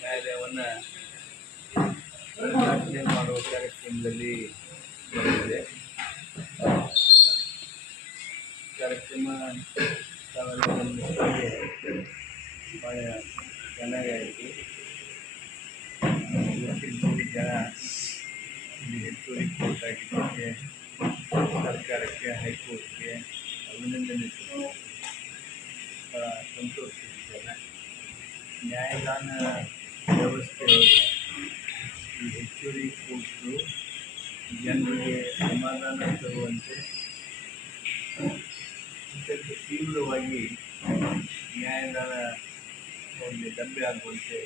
ನ್ಯಾಯಾಲಯವನ್ನು ರಚನೆ ಮಾಡುವ ಕಾರ್ಯಕ್ರಮದಲ್ಲಿ ಬಂದಿದೆ. ಕಾರ್ಯಕ್ರಮ ಭಾಳ ಚೆನ್ನಾಗಿ ಆಯಿತು ಇವತ್ತಿನ ಜನ ಇಲ್ಲಿ ಹೆಚ್ಚುವರಿ ಆಗಿದ್ದಕ್ಕೆ ಸರ್ಕಾರಕ್ಕೆ, ಹೈಕೋರ್ಟ್ಗೆ ಅಭಿನಂದನೆ ನ್ಯಾಯದಾನ ವ್ಯವಸ್ಥೆ ಹೆಚ್ಚುವರಿ ಕೊಟ್ಟು ಜನರಿಗೆ ಸಮಾಧಾನ ತರುವಂತೆ ಅತ್ಯಂತ ತೀವ್ರವಾಗಿ ನ್ಯಾಯದಾನ ಒಂದು ಡಬ್ಬೆ ಆಗುವಂತೆ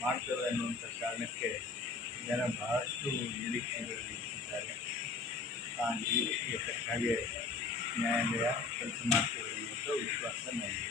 ಮಾಡ್ತದೆ ಅನ್ನುವಂಥ ಕಾರಣಕ್ಕೆ ಜನ ಬಹಳಷ್ಟು ನಿರೀಕ್ಷೆಗಳಲ್ಲಿ ಇಟ್ಟಿದ್ದಾರೆ ಆ ನಿರೀಕ್ಷೆಗೆ ತಕ್ಕ ಹಾಗೆ ನ್ಯಾಯಾಲಯ ಕೆಲಸ ಮಾಡ್ತದೆ ಅನ್ನುವಂಥ ವಿಶ್ವಾಸ ನನಗೆ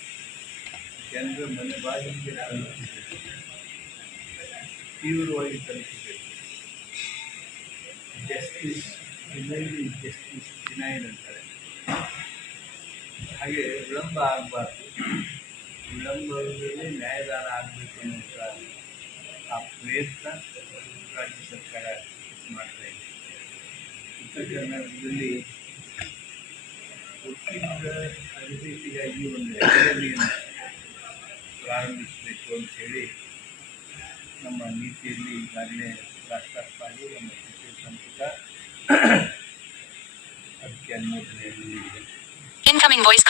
ಜನರ ಮನೆ ಬಾಗಿಲಿಗೆ ತಲುಪಿಸಬೇಕು ತೀವ್ರವಾಗಿ ತಲುಪಿಸಬೇಕು ಜಸ್ಟಿಸ್ ರಿಮೈನ್ ಜಸ್ಟಿಸ್ ಡಿನೈಡ್ ಅಂತಾರೆ ಹಾಗೆ ವಿಳಂಬ ಆಗಬಾರ್ದು ವಿಳಂಬದಲ್ಲಿ ನ್ಯಾಯದಾನ ಆಗಬೇಕು ಅನ್ನುವಂಥ ಆ ಪ್ರಯತ್ನ ರಾಜ್ಯ ಸರ್ಕಾರ ಮಾಡ್ತಾ ಇದೆ ಉತ್ತರ ಕರ್ನಾಟಕದಲ್ಲಿ ವಕೀಲರ ತರಬೇತಿಗಾಗಿ ಒಂದು ಅಕಾಡೆಮಿಯನ್ನು ಪ್ರಾರಂಭಿಸಬೇಕು ಅಂತೇಳಿ ನಮ್ಮ ನೀತಿಯಲ್ಲಿ ಈಗಾಗಲೇ ಪ್ರಸ್ತಾಪವಾಗಿ ನಮ್ಮ ಸಚಿವ ಸಂಪುಟ ಅದಕ್ಕೆ ಅನುಮೋದನೆಯನ್ನು ನೀಡಿದೆ